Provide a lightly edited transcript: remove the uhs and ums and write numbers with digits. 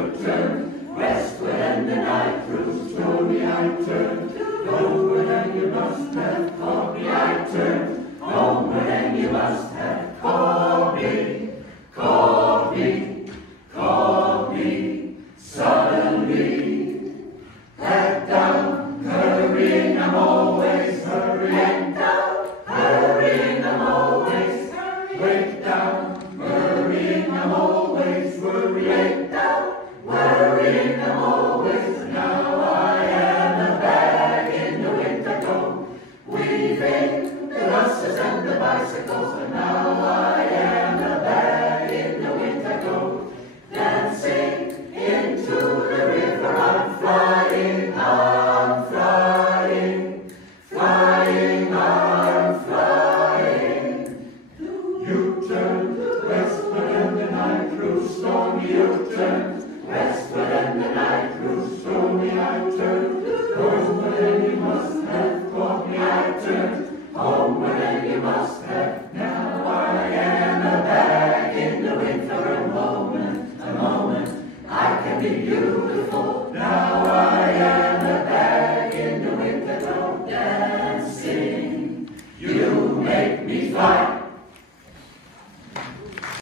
U-turn, westward and the night through stormy I turned. Homeward and you must have called me, I turned. Homeward and you must have called me, called me, called me. Suddenly, head down, hurrying, I'm always hurrying down, hurrying, I'm always way down, worrying, I'm always worrying down, worrying, I'm always. Now I am a bag in the winter coat, weaving the buses and the bicycles, and now I am a bag in the winter coat, dancing into the river. I'm flying, I'm flying, flying, I'm flying. U-turn, westward and the night through stormy U-turn, westward and the night through stormy I turned. Homeward and you must have caught me, I turned. Homeward and you must have. Now I am a bag in the winter, a moment, I can be beautiful. Now I am a bag in the winter, dancing. You make me fly.